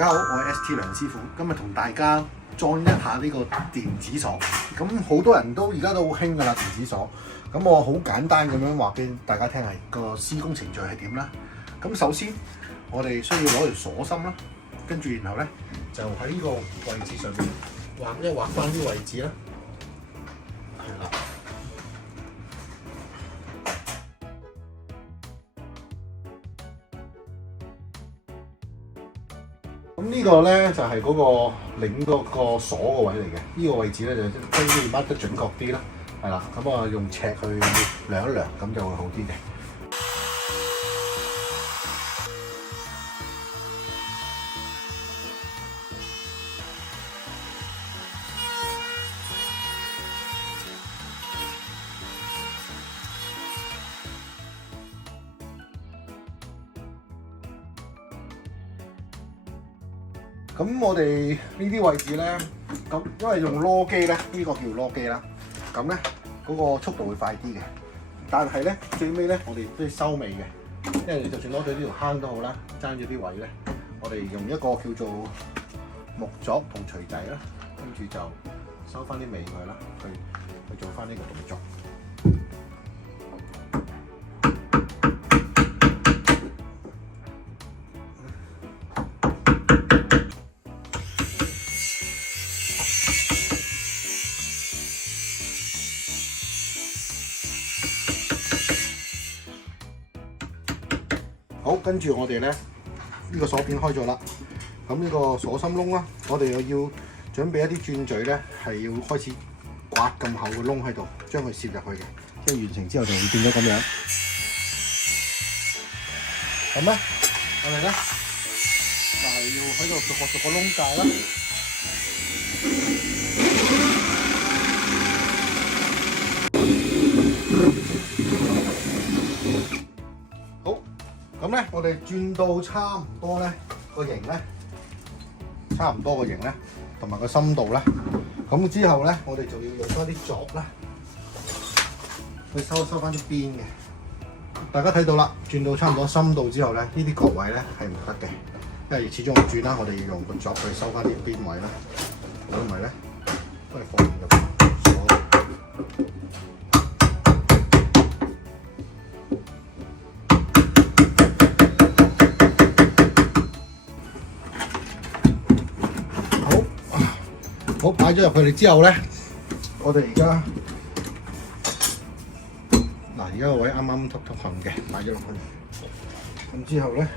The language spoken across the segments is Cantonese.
家好，我係 ST 梁師傅，今日同大家裝一下呢個電子鎖。咁好多人都而家都好興㗎啦，電子鎖。咁我好簡單咁樣話俾大家聽係個施工程序係點啦。咁首先我哋需要攞條鎖芯啦，跟住然後咧就喺呢個位置上面畫翻啲位置啦，係啦。咁呢個咧就係嗰個擰嗰個鎖個位嚟嘅，呢個位置咧就將要掹得準確啲啦，係啦。咁啊用尺去量一量，咁就會好啲嘅。咁我哋呢啲位置咧，咁因為用螺機咧，呢個叫螺機啦。咁咧嗰個速度會快啲嘅，但係咧最尾咧我哋都要收尾嘅，因為你就算攞到呢條坑都好啦，爭咗啲位咧，我哋用一個叫做木鑿同錘仔啦，跟住就收翻啲尾佢啦，去做翻呢個動作。好，跟住我哋咧呢個鎖片開咗啦，咁呢個鎖芯窿啦，我哋又要準備一啲鑽嘴咧，係要開始刮咁厚嘅窿喺度，將佢攝入去嘅，即係完成之後就會變咗咁樣。咁咧，我哋咧就係要喺度逐個窿界啦。咁咧，我哋轉到差唔多咧個型咧，差唔多個型咧，同埋個深度咧。咁之後咧，我哋就要用翻啲鑿啦，去收翻啲邊嘅。大家睇到啦，轉到差唔多深度之後咧，呢啲角位咧係唔得嘅，因為始終轉啦，我哋要用個鑿去收翻啲邊位啦。如果唔係咧，都係放唔入鎖。好，擺咗入去之後咧，我哋而家而家個位啱啱凸痕嘅，擺咗落去。咁之後咧，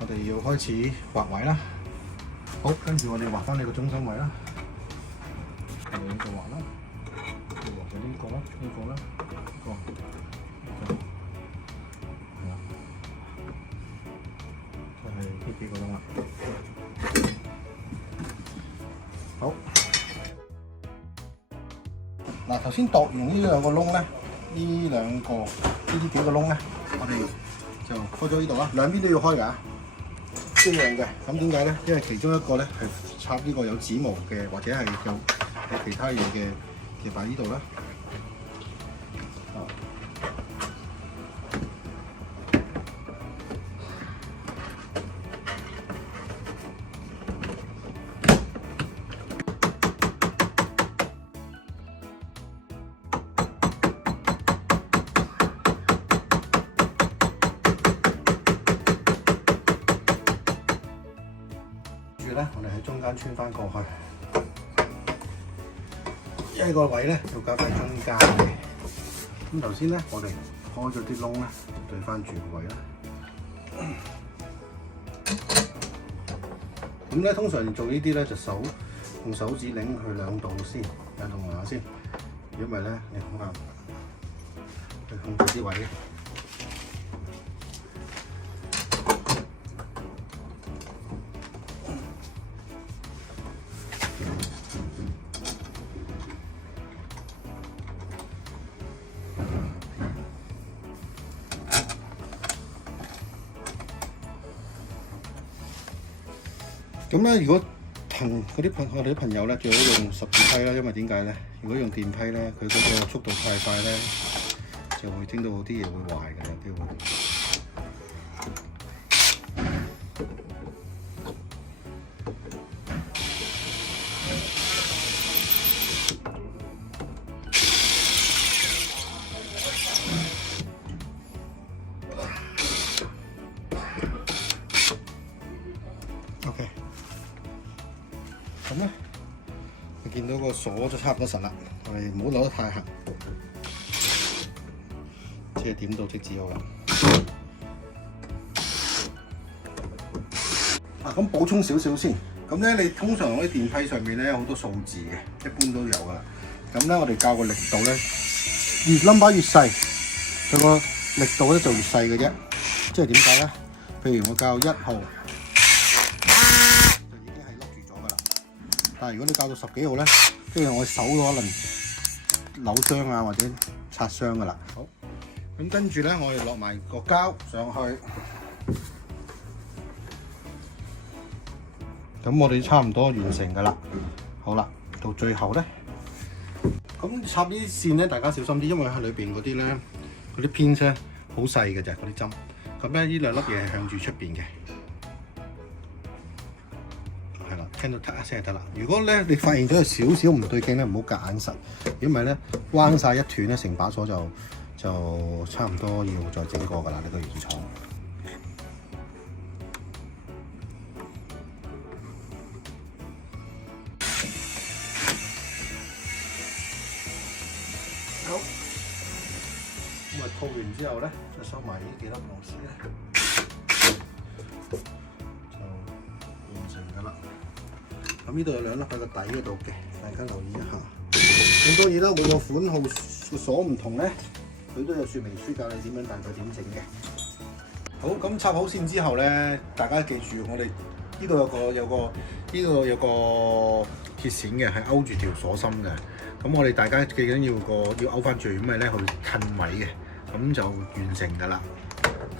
我哋要開始畫位啦。好，跟住我哋畫翻你個中心位啦。我哋呢個畫啦，畫咗呢個啦，呢個啦，呢個，係啦，就係呢幾個窿啦。好，嗱頭先度完呢兩個窿咧，呢幾個窿咧，我哋就開咗呢度啦，兩邊都要開㗎，一樣嘅。咁點解咧？因為其中一個咧係插呢個有指模嘅，或者係有其他嘢嘅擺呢度啦。咧，我哋喺中間穿翻過去，因為個位咧要夾喺中間嘅。咁頭先咧，我哋開咗啲窿咧，對翻住個位啦。咁咧，通常做呢啲咧，就用手指擰佢兩度先，兩度下先。如果唔係咧，你好難去控制啲位嘅。咁咧，如果我哋啲朋友咧，最好用十字批啦，因為點解咧？如果用電批咧，佢嗰個速度太快咧，就會整到啲嘢會壞嘅，有機會。到個鎖就差唔多實啦，我哋唔好扭得太痕，即係點到即止好啦。咁補充少少先。咁咧，你通常嗰啲電批上面咧有好多數字嘅，一般都有噶啦。咁咧，我哋校個力度咧，越 number 越細，佢個力度咧就越細嘅啫。即係點解咧？譬如我校1號，就已經係笠住咗噶啦。但係如果你校到10幾號咧，跟住我手可能扭傷啊，或者擦傷噶啦。好，咁跟住咧，我哋落埋個膠上去。咁我哋差唔多完成㗎啦，好啦，到最後咧，咁插呢啲線咧，大家小心啲，因為喺裏邊嗰啲咧，嗰啲偏咧好細嘅啫，嗰啲針。咁咧，呢兩粒嘢係向住出邊嘅，係啦，聽到嗒一聲就得啦。如果咧你發現咗有少少唔對勁咧，唔好夾硬實，如果唔係咧，彎晒一斷咧，成把鎖就差唔多要再整過㗎啦，呢個原廠。好，咁啊套完之後咧，就收埋呢幾粒螺絲咧，就完成㗎啦。咁呢度有2粒喺個底嗰度嘅，大家留意一下。咁當然啦，每個款號個鎖唔同咧，佢都有說明書教你點樣，大概點整嘅。好，咁插好線之後咧，大家記住我哋呢度有個鐵線嘅，係勾住條鎖芯嘅。咁我哋大家記緊要勾翻住，咁咪咧去近位嘅，咁就完成㗎啦。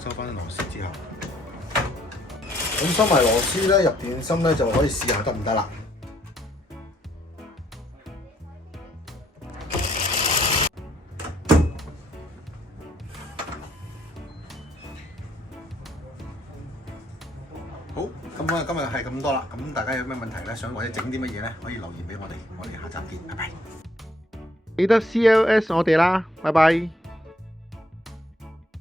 收翻螺絲之後，咁收埋螺絲咧，入電芯咧就可以試下得唔得啦。好，咁啊今日係咁多啦。咁大家有咩問題咧，想或者整啲乜嘢咧，可以留言俾我哋。我哋下集見，拜拜。記得 CLS 我哋啦，拜拜。